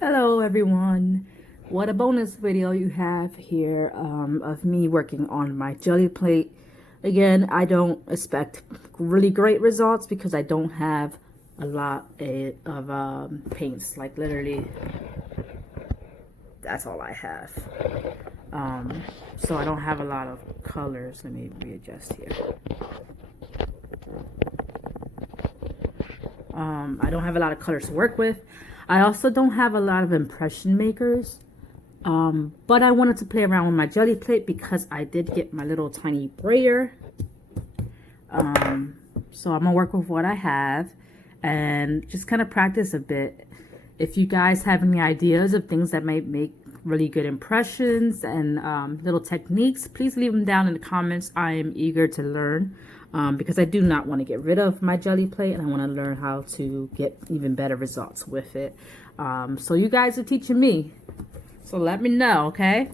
Hello everyone. What a bonus video you have here of me working on my jelly plate. Again, I don't expect really great results because I don't have a lot of paints. Like literally, that's all I have. So I don't have a lot of colors. Let me readjust here. I don't have a lot of colors to work with. I also don't have a lot of impression makers. But I wanted to play around with my jelly plate because I did get my little tiny brayer. So I'm gonna work with what I have and just kind of practice a bit. If you guys have any ideas of things that might make really good impressions and little techniques, please leave them down in the comments. I am eager to learn because I do not want to get rid of my jelly plate and I want to learn how to get even better results with it. So you guys are teaching me. So let me know, okay?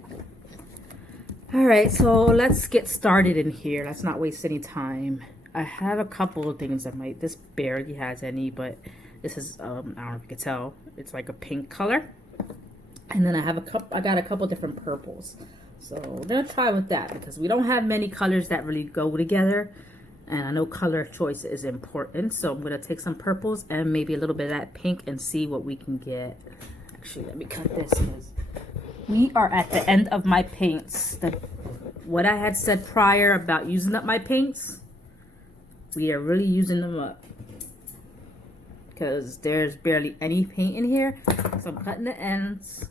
All right, so let's get started in here. Let's not waste any time. I have a couple of things that this barely has any, but this is, I don't know if you can tell, it's like a pink color. And then I got a couple different purples. So we're gonna try with that because we don't have many colors that really go together. And I know color choice is important. So I'm gonna take some purples and maybe a little bit of that pink and see what we can get. Actually, let me cut this because we are at the end of my paints. What I had said prior about using up my paints, we are really using them up because there's barely any paint in here. So I'm cutting the ends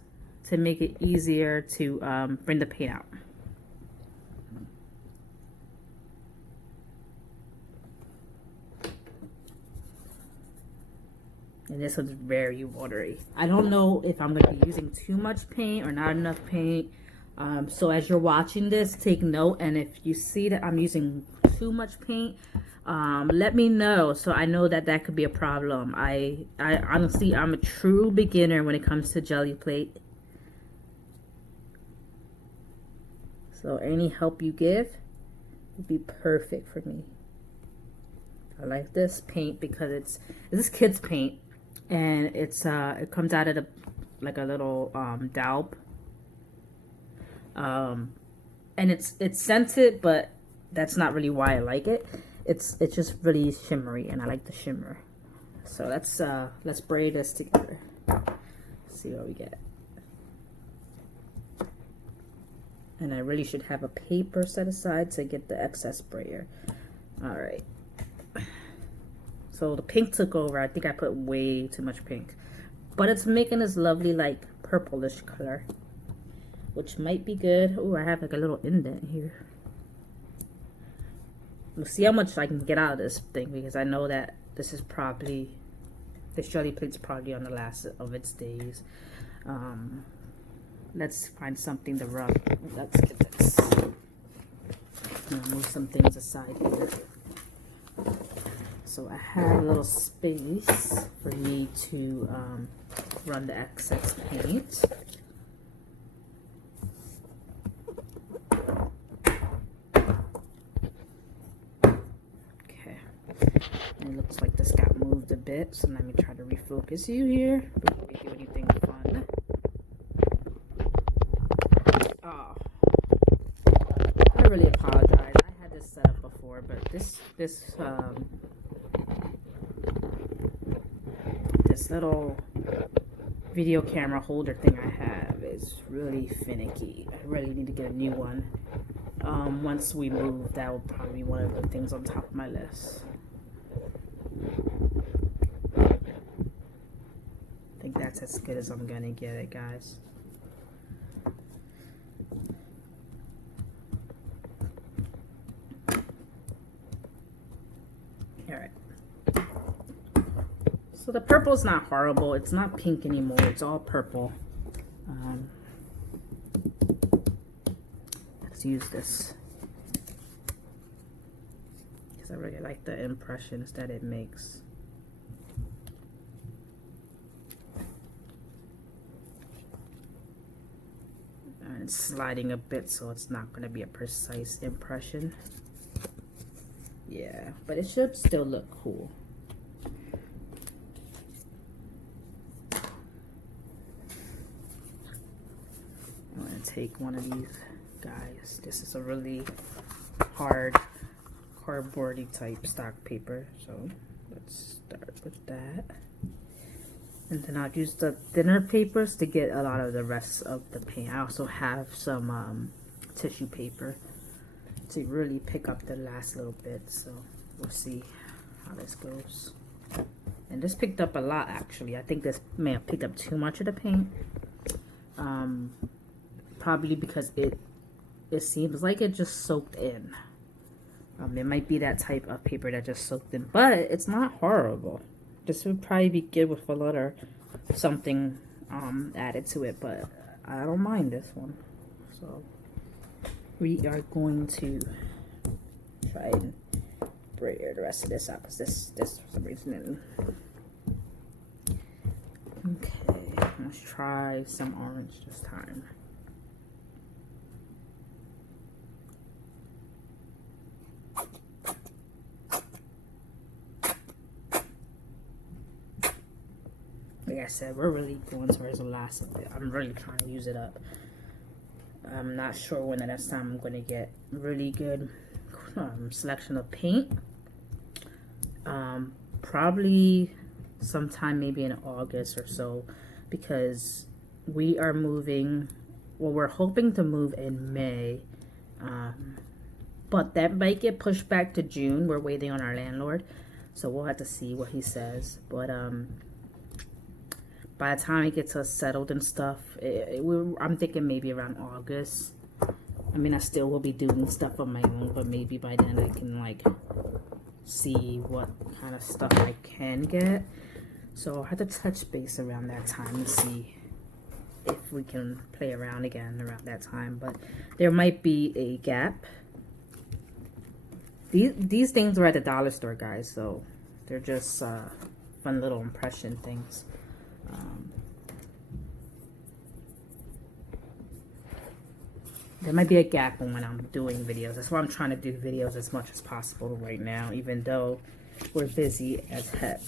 to make it easier to bring the paint out. And this one's very watery. I don't know if I'm going to be using too much paint or not enough paint. So as you're watching this, take note. And if you see that I'm using too much paint, let me know so I know that that could be a problem. I honestly, I'm a true beginner when it comes to jelly plate. So any help you give would be perfect for me. I like this paint because this kid's paint. And it comes out of like a little daub, and it's scented, but that's not really why I like it. It's just really shimmery, and I like the shimmer. So let's braid this together. See what we get. And I really should have a paper set aside to get the excess brayer. All right. So the pink took over. I think I put way too much pink. But it's making this lovely like purplish color, which might be good. Oh, I have like a little indent here. We'll see how much I can get out of this thing because I know that this jelly plate's probably on the last of its days. Let's find something to rub. Let's get this. I'm gonna move some things aside here. So I have a little space for me to run the excess paint. Okay, and it looks like this got moved a bit, so let me try to refocus you here before we do anything fun. Oh, I really apologize. I had this set up before, but this little video camera holder thing I have is really finicky. I really need to get a new one. Once we move, that will probably be one of the things on top of my list. I think that's as good as I'm gonna get it, guys. Alright. So the purple's not horrible. It's not pink anymore. It's all purple. Let's use this because I really like the impressions that it makes. And it's sliding a bit, so it's not going to be a precise impression. Yeah, but it should still look cool. take one of these guys. This is a really hard cardboardy type stock paper, so let's start with that. And then I'll use the thinner papers to get a lot of the rest of the paint. I also have some tissue paper to really pick up the last little bit, so we'll see how this goes. And this picked up a lot, actually. I think this may have picked up too much of the paint, probably because it seems like it just soaked in. It might be that type of paper that just soaked in, but it's not horrible. This would probably be good with a lot or something added to it, but I don't mind this one. So we are going to try and brayer the rest of this out, because this for some reason didn't. Okay, let's try some orange this time. Like I said, we're really going towards the last of it. I'm really trying to use it up. I'm not sure when the next time I'm going to get really good selection of paint. Probably sometime maybe in August or so, because we are moving, well, we're hoping to move in May, but that might get pushed back to June. We're waiting on our landlord, so we'll have to see what he says. But by the time it gets us settled and stuff, I'm thinking maybe around August. I mean, I still will be doing stuff on my own, but maybe by then I can like see what kind of stuff I can get. So I'll have to touch base around that time and see if we can play around again around that time. But there might be a gap. These things were at the dollar store, guys, so they're just fun little impression things. There might be a gap when I'm doing videos. That's why I'm trying to do videos as much as possible right now, even though we're busy as heck.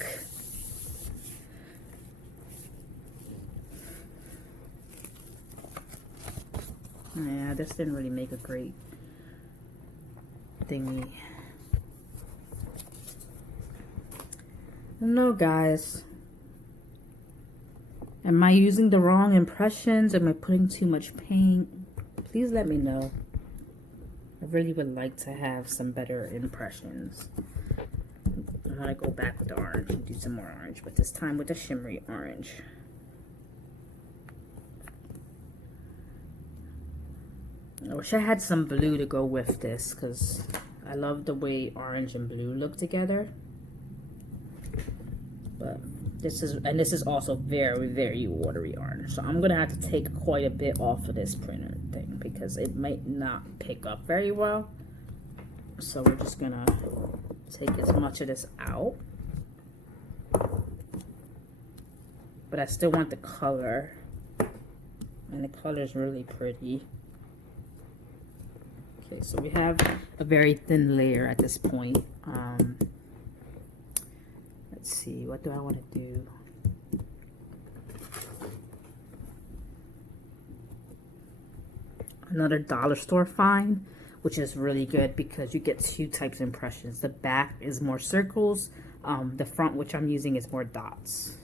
Yeah, this didn't really make a great thingy. No, guys. Am I using the wrong impressions? Am I putting too much paint? Please let me know. I really would like to have some better impressions. I'm gonna go back with the orange and do some more orange, but this time with the shimmery orange. I wish I had some blue to go with this, because I love the way orange and blue look together. But this is also very, very watery orange. So I'm gonna have to take quite a bit off of this printer thing, because it might not pick up very well. So we're just gonna take as much of this out. But I still want the color. And the color is really pretty. Okay, so we have a very thin layer at this point. Let's see, what do I want to do? Another dollar store find, which is really good because you get two types of impressions. The back is more circles. The front, which I'm using, is more dots,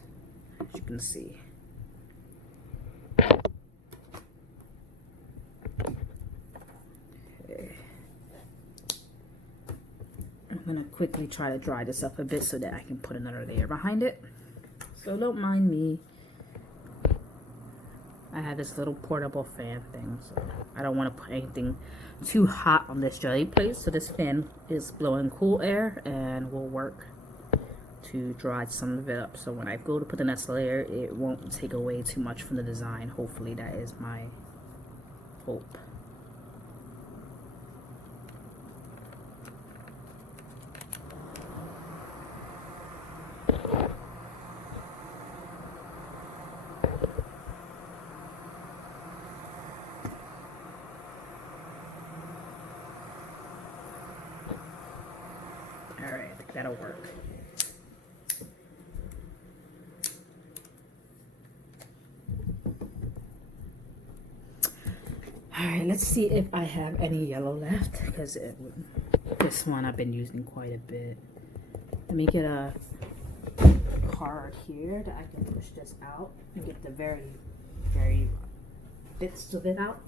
as you can see. I'm gonna quickly try to dry this up a bit so that I can put another layer behind it. So don't mind me. I have this little portable fan thing, so I don't want to put anything too hot on this jelly plate. So this fan is blowing cool air and will work to dry some of it up. So when I go to put the next layer, it won't take away too much from the design. Hopefully, that is my hope. Alright, I think that'll work. Alright, let's see if I have any yellow left, because this one I've been using quite a bit. Let me get a card here that I can push this out and get the very bits of it out.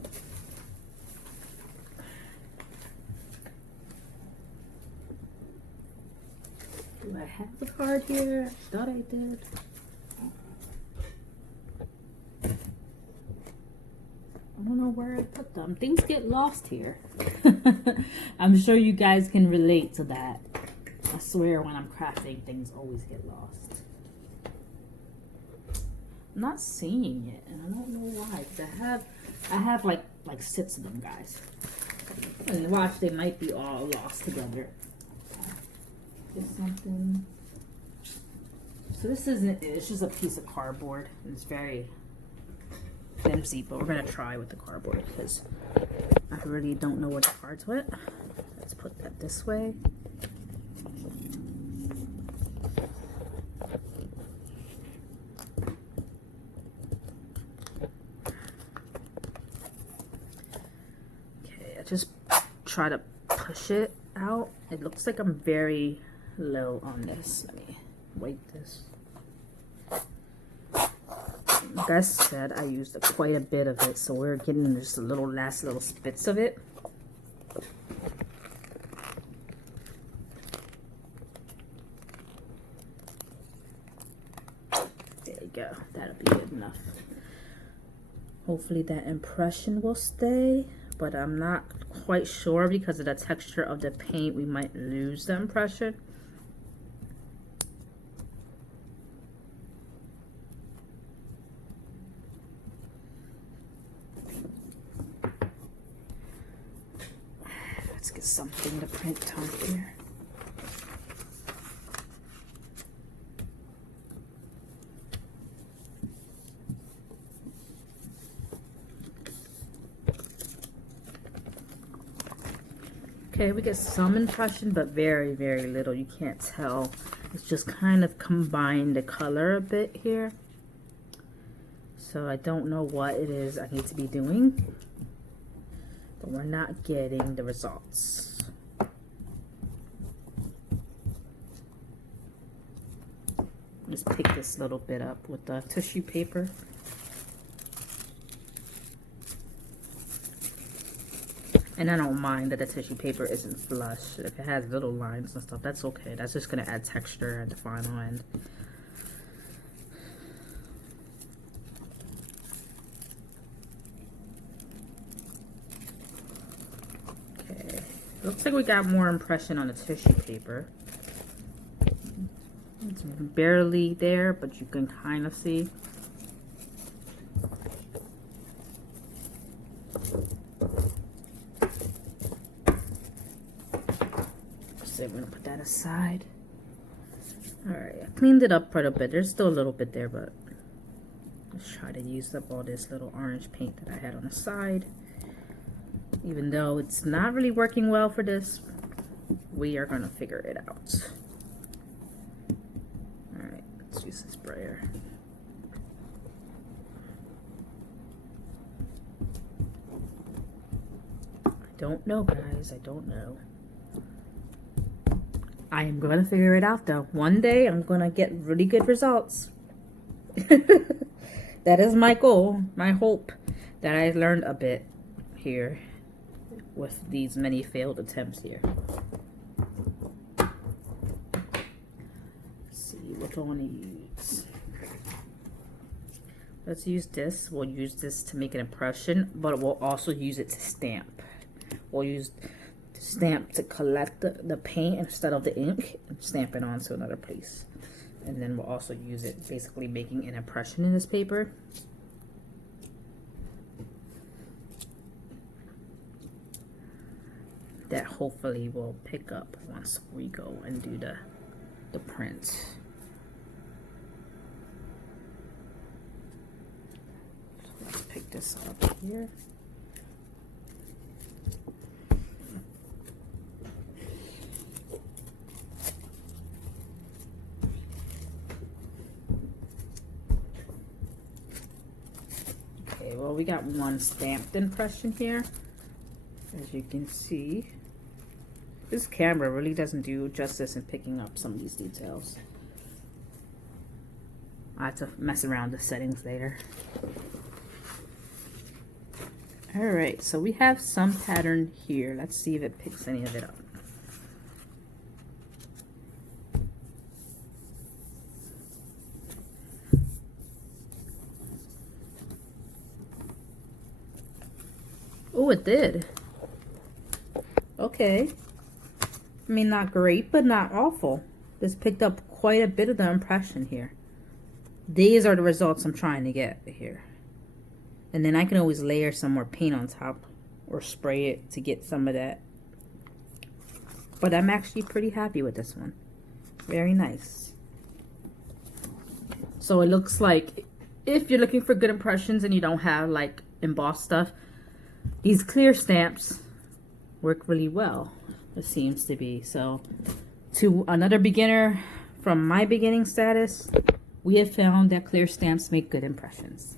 Do I have the card here? I thought I did. I don't know where I put them. Things get lost here. I'm sure you guys can relate to that. I swear when I'm crafting, things always get lost. I'm not seeing it, and I don't know why. Cause I have like 6 of them, guys. And watch, they might be all lost together. Just something. So this isn't it. It's just a piece of cardboard. It's very flimsy, but we're gonna try with the cardboard because I really don't know what the card's with. Let's put that this way. Okay, I just try to push it out. It looks like I'm very low on this. Let me weight this. Like I said, I used quite a bit of it, so we're getting just a little last little spits of it. There you go. That'll be good enough. Hopefully that impression will stay, but I'm not quite sure because of the texture of the paint. We might lose the impression. Let's get something to print on here. Okay, we get some impression, but very, very little. You can't tell. It's just kind of combined the color a bit here. So I don't know what it is I need to be doing, but we're not getting the results. Just pick this little bit up with the tissue paper. And I don't mind that the tissue paper isn't flush. If it has little lines and stuff, that's okay. That's just gonna add texture at the final end. Okay, looks like we got more impression on the tissue paper. It's barely there, but you can kind of see. So we're gonna put that aside. Alright, I cleaned it up quite a bit. There's still a little bit there, but let's try to use up all this little orange paint that I had on the side. Even though it's not really working well for this, we are gonna figure it out. Alright, let's use this brayer. I don't know, guys, I don't know. I am going to figure it out though. One day I'm going to get really good results. That is my goal, my hope, that I learned a bit here with these many failed attempts here. Let's see what I want to use. Let's use this. We'll use this to make an impression, but we'll also use it to stamp. We'll use stamp to collect the paint instead of the ink and stamp it onto another place. And then we'll also use it basically making an impression in this paper. That hopefully will pick up once we go and do the print. So let's pick this up here. Okay, well, we got one stamped impression here. As you can see, this camera really doesn't do justice in picking up some of these details. I have to mess around with the settings later. Alright, so we have some pattern here. Let's see if it picks any of it up. Oh, it did. Okay. I mean, not great, but not awful. This picked up quite a bit of the impression here. These are the results I'm trying to get here. And then I can always layer some more paint on top or spray it to get some of that. But I'm actually pretty happy with this one. Very nice. So it looks like if you're looking for good impressions and you don't have like embossed stuff, these clear stamps work really well, it seems to be. So to another beginner from my beginning status, we have found that clear stamps make good impressions.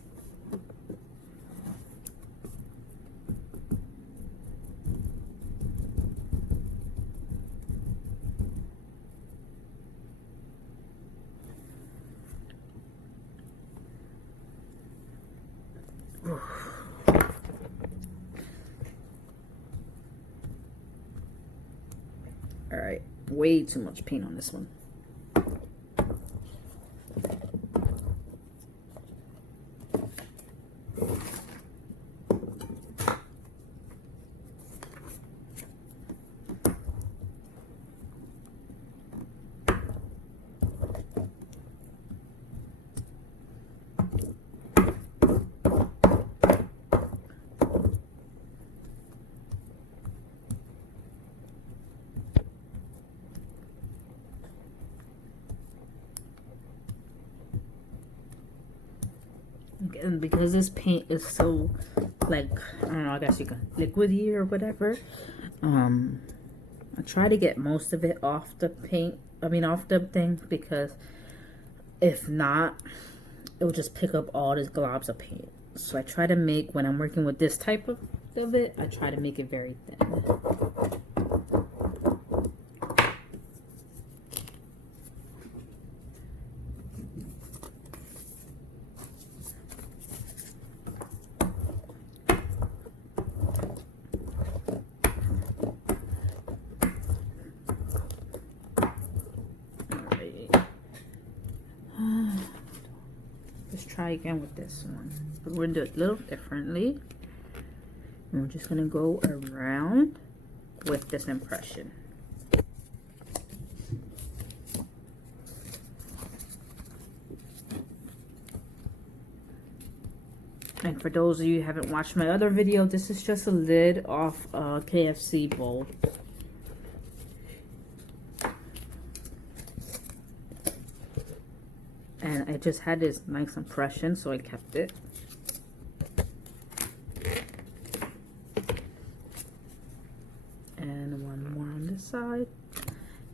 All right, way too much paint on this one. And because this paint is so, like, I don't know, I guess you can liquidy or whatever, I try to get most of it off the paint, off the thing, because if not, it will just pick up all these globs of paint. So I try to make, when I'm working with this type of it, I try to make it very thin. Try again with this one. We're going to do it a little differently. And we're just going to go around with this impression. And for those of you who haven't watched my other video, this is just a lid off a KFC bowl. And I just had this nice impression, so I kept it. And one more on this side.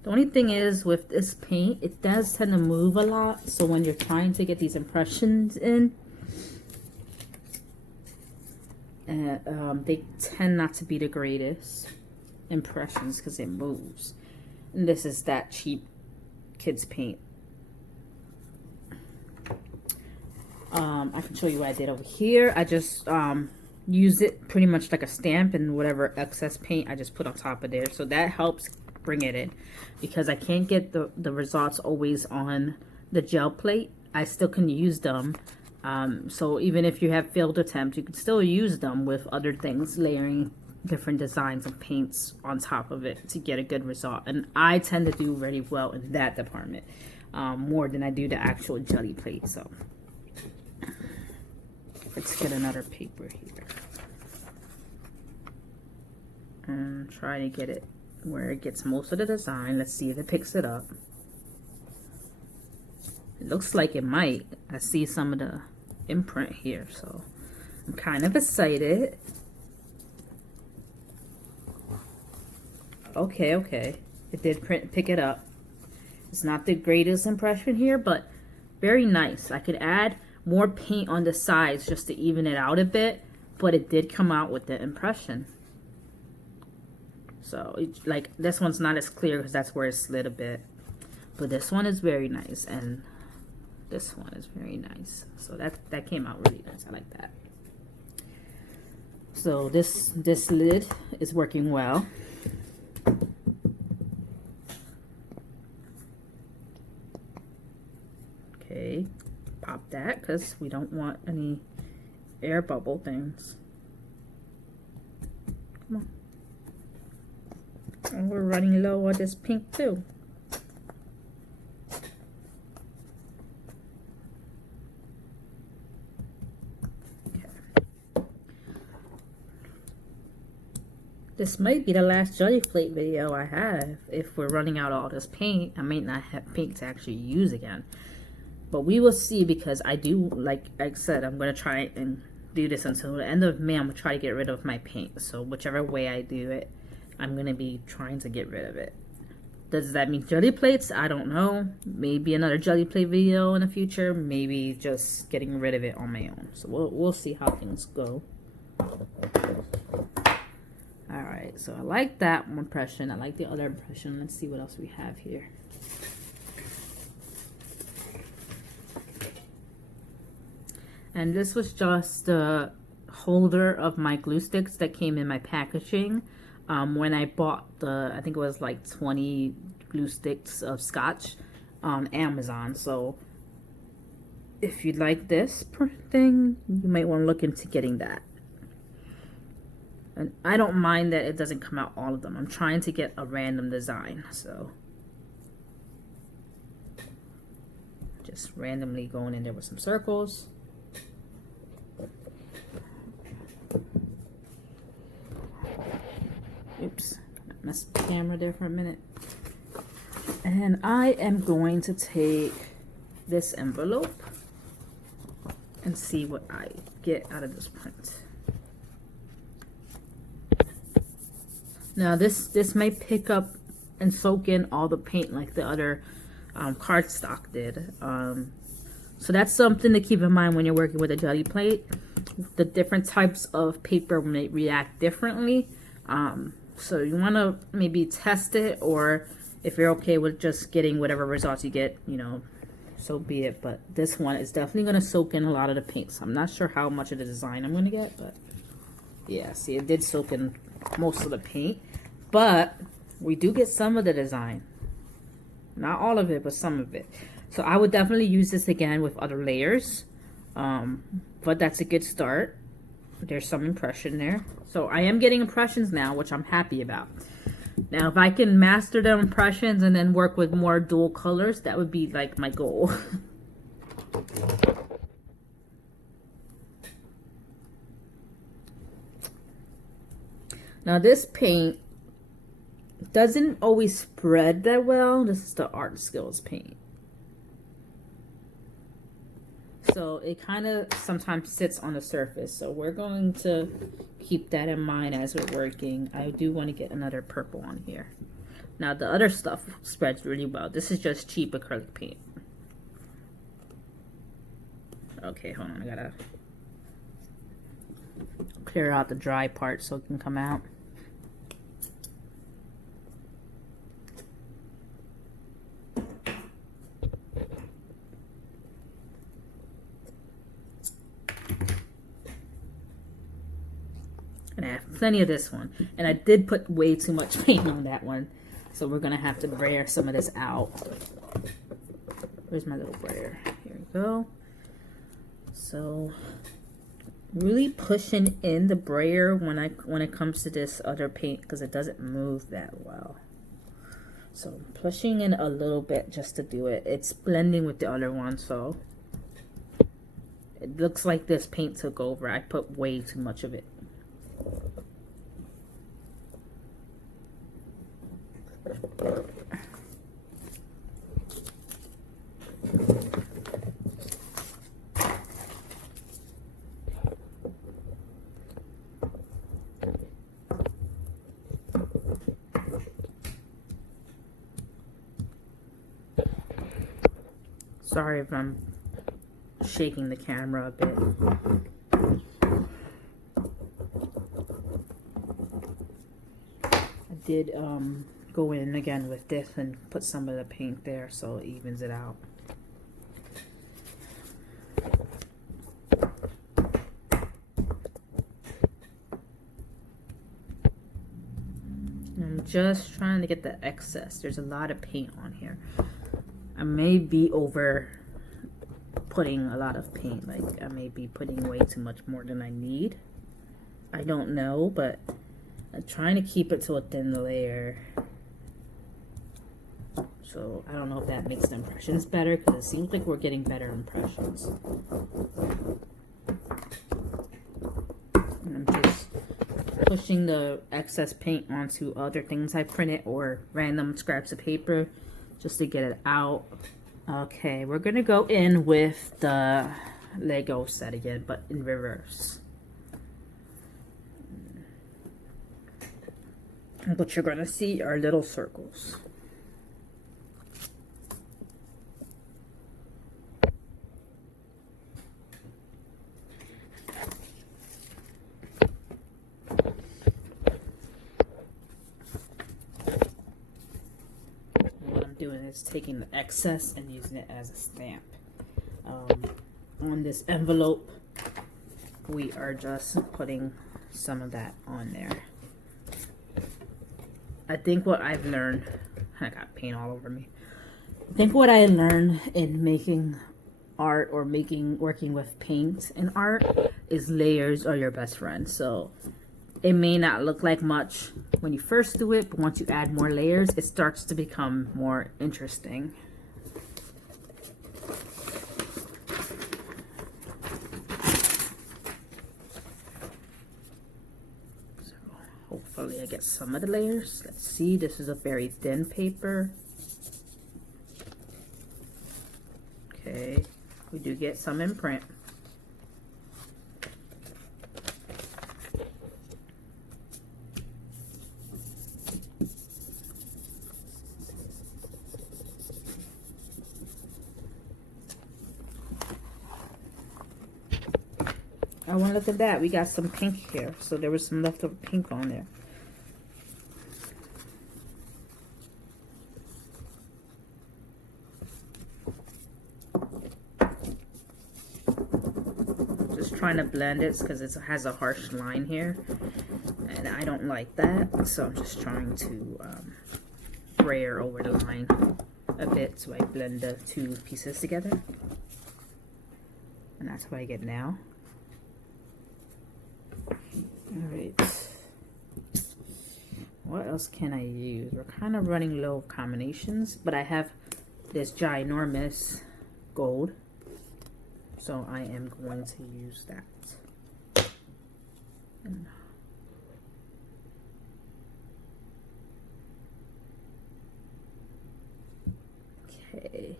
The only thing is with this paint, it does tend to move a lot. So when you're trying to get these impressions in, they tend not to be the greatest impressions because it moves. And this is that cheap kids paint. I can show you what I did over here. I just used it pretty much like a stamp, and whatever excess paint I just put on top of there. So that helps bring it in, because I can't get the results always on the gel plate. I still can use them. So even if you have failed attempts, you can still use them with other things, layering different designs and paints on top of it to get a good result. And I tend to do really well in that department, more than I do the actual jelly plate. So let's get another paper here and try to get it where it gets most of the design. Let's see if it picks it up. It looks like it might. I see some of the imprint here, so I'm kind of excited. Okay, it did pick it up. It's not the greatest impression here, but very nice. I could add more paint on the sides just to even it out a bit, but it did come out with the impression. So like this one's not as clear because that's where it slid a bit, but this one is very nice, and this one is very nice. So that came out really nice. I like that. So this lid is working well. Okay, pop that because we don't want any air bubble things. Come on. And we're running low on this pink too. This might be the last Gelli plate video I have. If we're running out of all this paint, I may not have paint to actually use again. But we will see, because I do, like I said, I'm going to try and do this until the end of May. I'm going to try to get rid of my paint. So whichever way I do it, I'm going to be trying to get rid of it. Does that mean Gelli plates? I don't know. Maybe another Gelli plate video in the future. Maybe just getting rid of it on my own. So we'll see how things go. Alright, so I like that impression. I like the other impression. Let's see what else we have here. And this was just the holder of my glue sticks that came in my packaging. When I bought I think it was like 20 glue sticks of Scotch on Amazon. So if you'd like this thing, you might want to look into getting that. And I don't mind that it doesn't come out all of them. I'm trying to get a random design, so just randomly going in there with some circles. Oops, I messed the camera there for a minute. And I am going to take this envelope and see what I get out of this print. Now this may pick up and soak in all the paint like the other cardstock did. So that's something to keep in mind when you're working with a Gelli plate. The different types of paper may react differently. So you want to maybe test it, or if you're okay with just getting whatever results you get, you know, so be it. But this one is definitely going to soak in a lot of the paint. So I'm not sure how much of the design I'm going to get, but yeah, see, it did soak in most of the paint, but we do get some of the design. Not all of it, but some of it. So I would definitely use this again with other layers, but that's a good start. There's some impression there. So I am getting impressions now, which I'm happy about. Now if I can master the impressions and then work with more dual colors, that would be like my goal. Now this paint doesn't always spread that well. This is the Art Skills paint. So it kind of sometimes sits on the surface. So we're going to keep that in mind as we're working. I do want to get another purple on here. Now the other stuff spreads really well. This is just cheap acrylic paint. Okay, hold on. I gotta clear out the dry part so it can come out. And I have plenty of this one, and I did put way too much paint on that one, so we're gonna have to brayer some of this out. Where's my little brayer? Here we go. So really pushing in the brayer when it comes to this other paint, because it doesn't move that well. So pushing in a little bit just to do it. It's blending with the other one, so it looks like this paint took over. I put way too much of it. Sorry if I'm shaking the camera a bit. I did go in again with this and put some of the paint there so it evens it out. I'm just trying to get the excess. There's a lot of paint on here. I may be over putting a lot of paint. Like I may be putting way too much more than I need. I don't know, but I'm trying to keep it to a thin layer. So I don't know if that makes the impressions better, because it seems like we're getting better impressions. And I'm just pushing the excess paint onto other things I printed or random scraps of paper just to get it out. Okay, we're gonna go in with the Lego set again, but in reverse. And what you're gonna see are little circles. Doing is taking the excess and using it as a stamp. On this envelope, we are just putting some of that on there. I think what I've learned, I got paint all over me. I think what I learned in making art or working with paint in art is layers are your best friend. So it may not look like much when you first do it, but once you add more layers, it starts to become more interesting. So hopefully I get some of the layers. Let's see, this is a very thin paper. Okay, we do get some in print. I want to look at that. We got some pink here. So there was some leftover pink on there. Just trying to blend it because it has a harsh line here. And I don't like that. So I'm just trying to brayer over the line a bit so I blend the two pieces together. And that's what I get now. Alright, what else can I use? We're kind of running low of combinations, but I have this ginormous gold, so I am going to use that. Okay.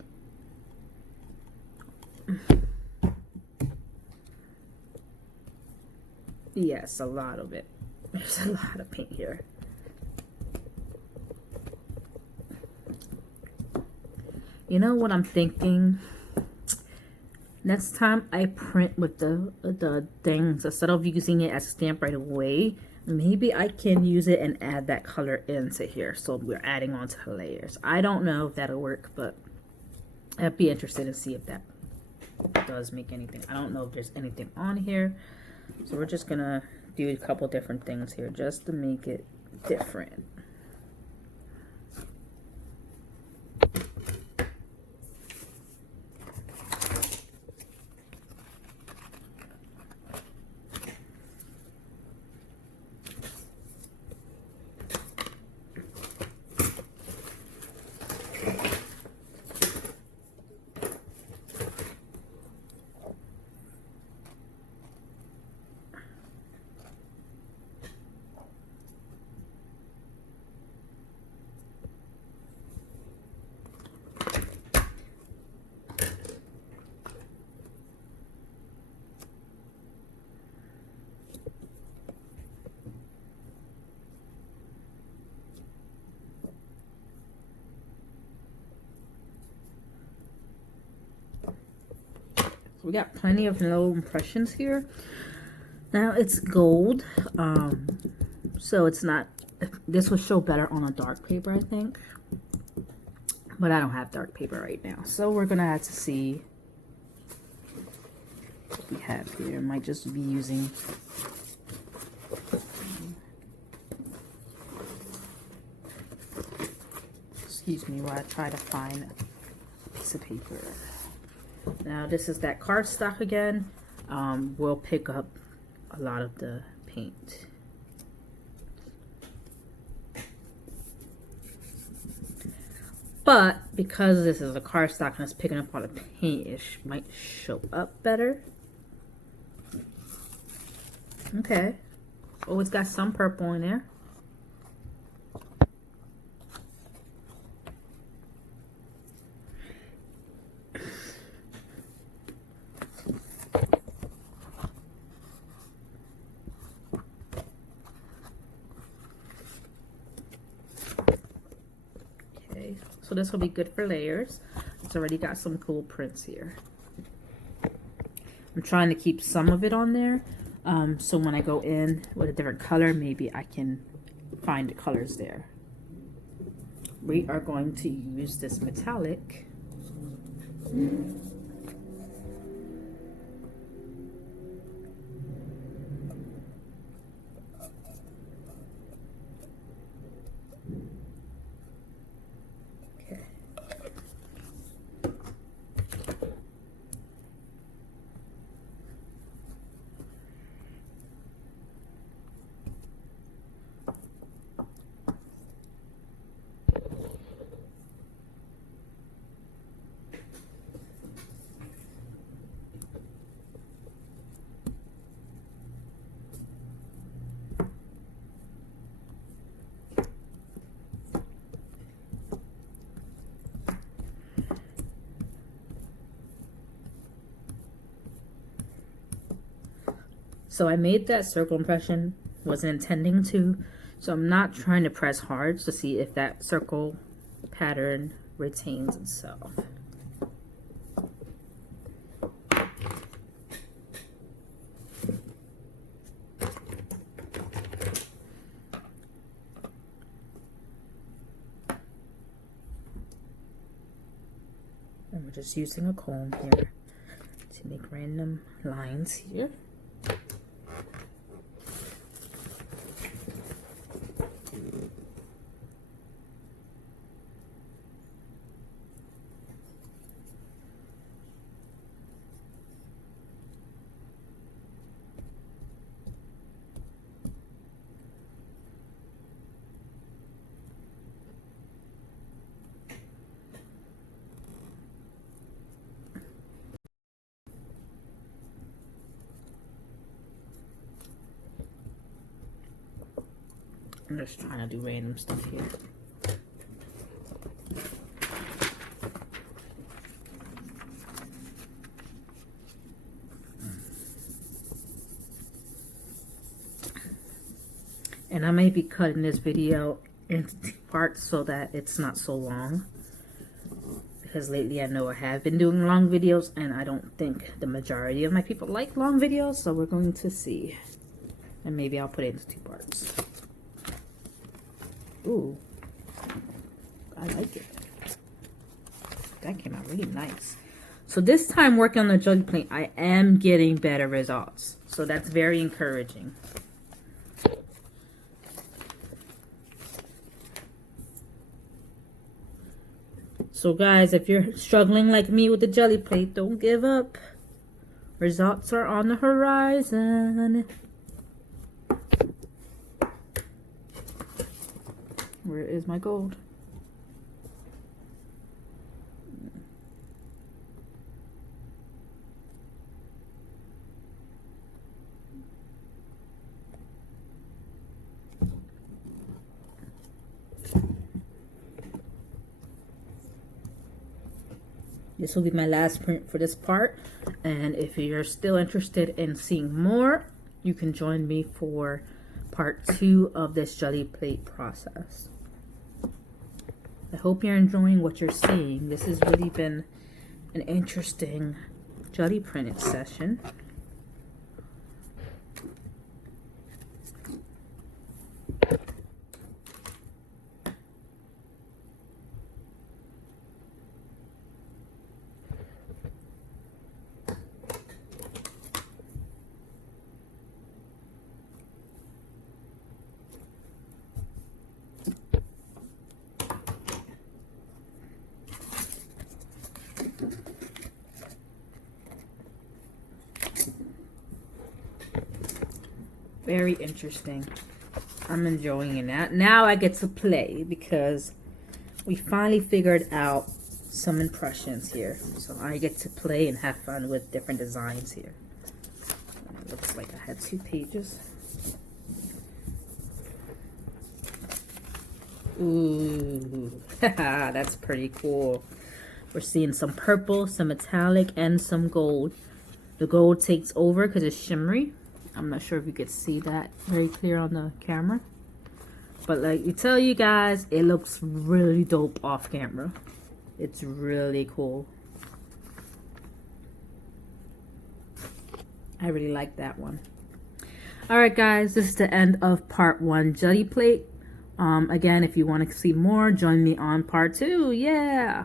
Yes, a lot of it. There's a lot of paint here. You know what I'm thinking? Next time I print with the things, instead of using it as a stamp right away, maybe I can use it and add that color into here. So we're adding on to the layers. I don't know if that'll work, but I'd be interested to see if that does make anything. I don't know if there's anything on here. So we're just gonna do a couple different things here just to make it different. We got plenty of low impressions here. Now it's gold, so it's not, this will show better on a dark paper, I think. But I don't have dark paper right now, so we're gonna have to see what we have here. Might just be using excuse me while I try to find a piece of paper. Now this is that cardstock again. We'll pick up a lot of the paint. But because this is a cardstock and it's picking up all the paint, it might show up better. Okay. Oh, it's got some purple in there. So this will be good for layers. It's already got some cool prints here. I'm trying to keep some of it on there, so when I go in with a different color, maybe I can find the colors there. We are going to use this metallic. So I made that circle impression, wasn't intending to, so I'm not trying to press hard to see if that circle pattern retains itself. And we're just using a comb here to make random lines here. I'm just trying to do random stuff here. And I may be cutting this video into parts so that it's not so long. Because lately I know I have been doing long videos and I don't think the majority of my people like long videos. So we're going to see. And maybe I'll put it into 2 parts. Ooh, I like it. That came out really nice. So this time working on the jelly plate, I am getting better results. So that's very encouraging. So guys, if you're struggling like me with the jelly plate, don't give up. Results are on the horizon. Where is my gold? This will be my last print for this part, and if you're still interested in seeing more, you can join me for part 2 of this jelly plate process. I hope you're enjoying what you're seeing. This has really been an interesting jelly printed session. Very interesting. I'm enjoying it. Now I get to play because we finally figured out some impressions here. So I get to play and have fun with different designs here. It looks like I had 2 pages. Ooh, that's pretty cool. We're seeing some purple, some metallic, and some gold. The gold takes over because it's shimmery. I'm not sure if you could see that very clear on the camera. But like you tell you guys, it looks really dope off camera. It's really cool. I really like that one. Alright guys, this is the end of part 1 jelly plate. Again, if you want to see more, join me on part 2. Yeah!